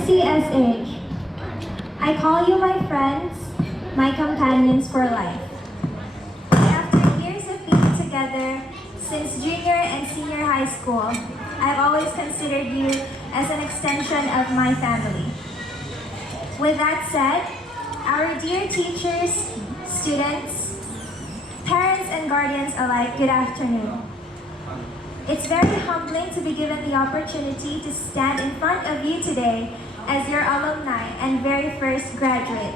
NCSH. I call you my friends, my companions for life. After years of being together, since junior and senior high school, I've always considered you as an extension of my family. With that said, our dear teachers, students, parents, and guardians alike, good afternoon. It's very humbling to be given the opportunity to stand in front of you today as your alumni and very first graduate,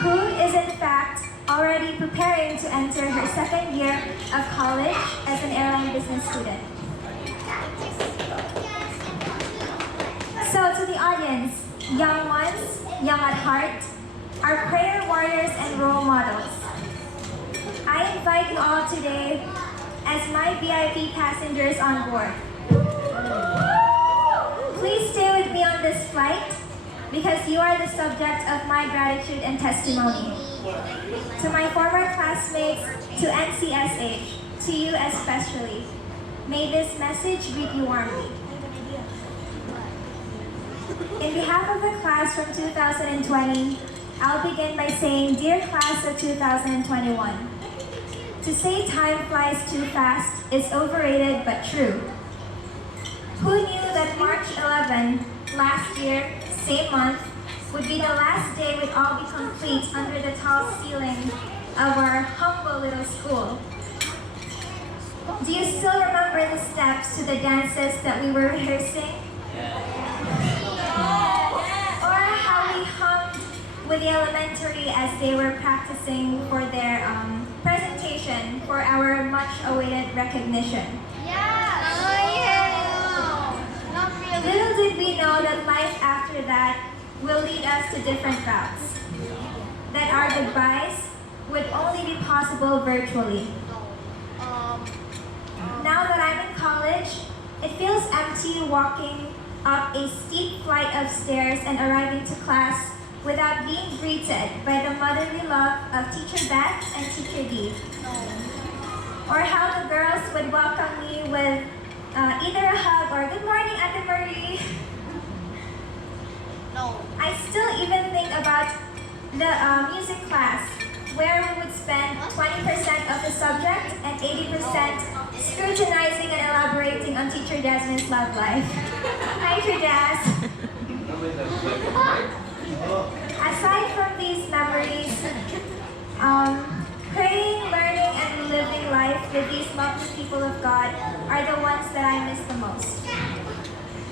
who is in fact already preparing to enter her second year of college as an airline business student. So to the audience, young ones, young at heart, our prayer warriors and role models, I invite you all today as my VIP passengers on board. Please stay with me on this flight because you are the subject of my gratitude and testimony. To my former classmates, to NCSH, to you especially, may this message greet you warmly. In behalf of the class from 2020, I'll begin by saying, dear class of 2021, to say time flies too fast is overrated but true. Who knew that March 11, last year, same month, would be the last day we'd all be complete under the tall ceiling of our humble little school? Do you still remember the steps to the dances that we were rehearsing? Or how we hummed with the elementary as they were practicing for their presentation for our much-awaited recognition? Yes! Oh, yeah! Not really. Little did we know that life after that will lead us to different routes. That our goodbyes would only be possible virtually. Now that I'm in college, it feels empty walking up a steep flight of stairs and arriving to class without being greeted by the motherly love of Teacher Beth and Teacher Dee. Or how the girls would welcome me with either a hug or good morning, Ate Marie. No. I still even think about the music class where we would spend 20% of the subject and 80% scrutinizing and elaborating on Teacher Jasmine's love life. Hi, Teacher Jas. Aside from these memories, praying, learning, and living life with these lovely people of God are the ones that I miss the most.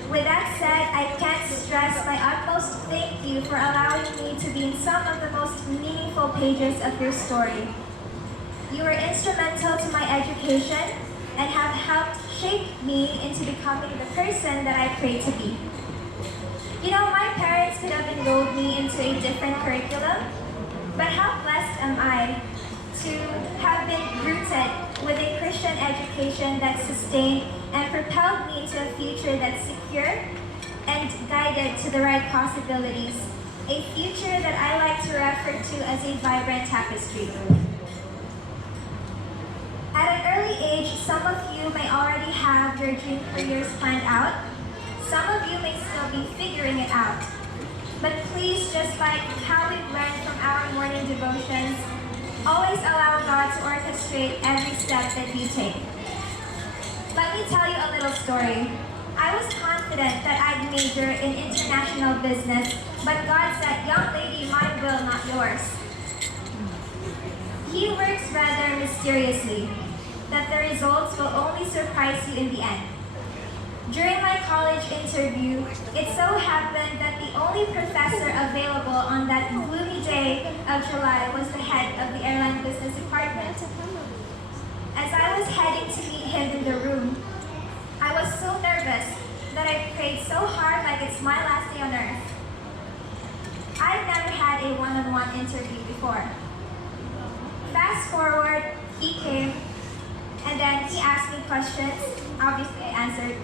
With that said, I can't stress my utmost thank you for allowing me to be in some of the most meaningful pages of your story. You were instrumental to my education and have helped shape me into becoming the person that I pray to be. You know, my parents could have enrolled me into a different curriculum, but how blessed am I to have been rooted with a Christian education that sustained and propelled me into a future that's secure and guided to the right possibilities, a future that I like to refer to as a vibrant tapestry. At an early age, some of you may already have your dream careers planned out. Some of you may still be figuring it out. But please, just like how we've learned from our morning devotions, always allow God to orchestrate every step that you take. Let me tell you a little story. I was confident that I'd major in international business, but God said, young lady, mine will, not yours. He works rather mysteriously, that the results will only surprise you in the end. During my college interview, it so happened that the only professor available on that gloomy day of July was the head of the airline business department. As I was heading to meet him in the room, I was so nervous that I prayed so hard like it's my last day on earth. I've never had a one-on-one interview before. Fast forward, he came, and then he asked me questions. Obviously, I answered.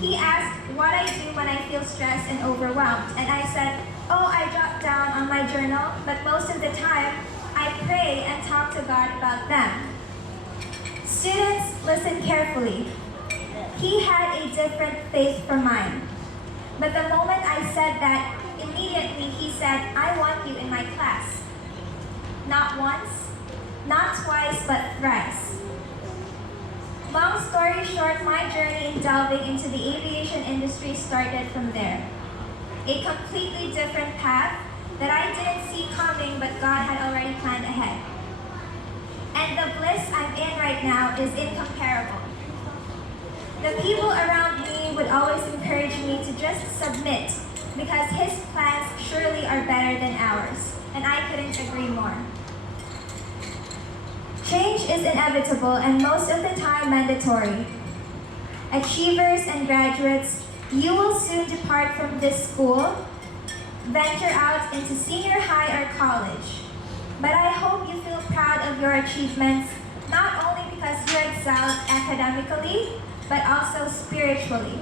He asked what I do when I feel stressed and overwhelmed, and I said, oh, I jot down on my journal, but most of the time, I pray and talk to God about them. Students, listen carefully. He had a different faith from mine. But the moment I I said that, immediately he said, "I want you in my class." Not once, not twice, but thrice. Long story short, my journey in delving into the aviation industry started from there. A completely different path that I didn't see coming, but God had already planned ahead. And the bliss I'm in right now is incomparable. The people around me would always encourage me to just submit because His plans surely are better than ours, and I couldn't agree more. Change is inevitable and most of the time mandatory. Achievers and graduates, you will soon depart from this school, venture out into senior high or college. But I hope you feel proud of your achievements, not only because you excelled academically, but also spiritually.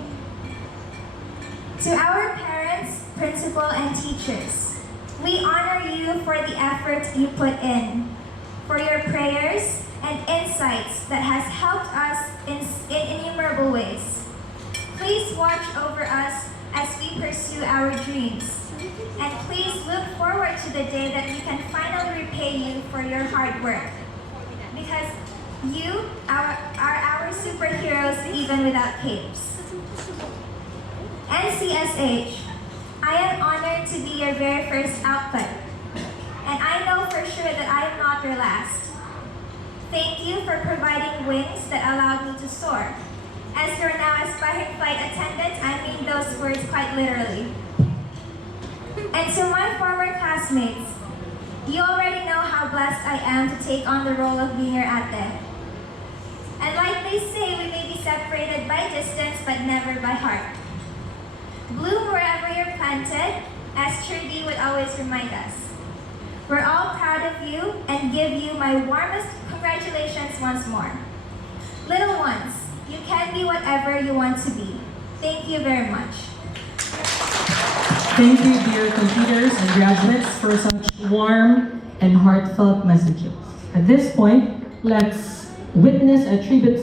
To our parents, principal, and teachers, we honor you for the effort you put in, for your prayers and insights that has helped us in innumerable ways. Please watch over us as we pursue our dreams. And please look forward to the day that we can finally repay you for your hard work. Because you are our superheroes even without capes. NCSH, I am honored to be your very first output. And I know for sure that I am not your last. Thank you for providing wings that allowed me to soar. As your now aspiring flight attendant, I mean those words quite literally. And to my former classmates, you already know how blessed I am to take on the role of being your ate. And like they say, we may be separated by distance, but never by heart. Bloom wherever you're planted, as Trudy would always remind us. We're all proud of you and give you my warmest congratulations once more. Little ones, you can be whatever you want to be. Thank you very much. Thank you, dear computers and graduates, for such warm and heartfelt messages. At this point, let's witness a tribute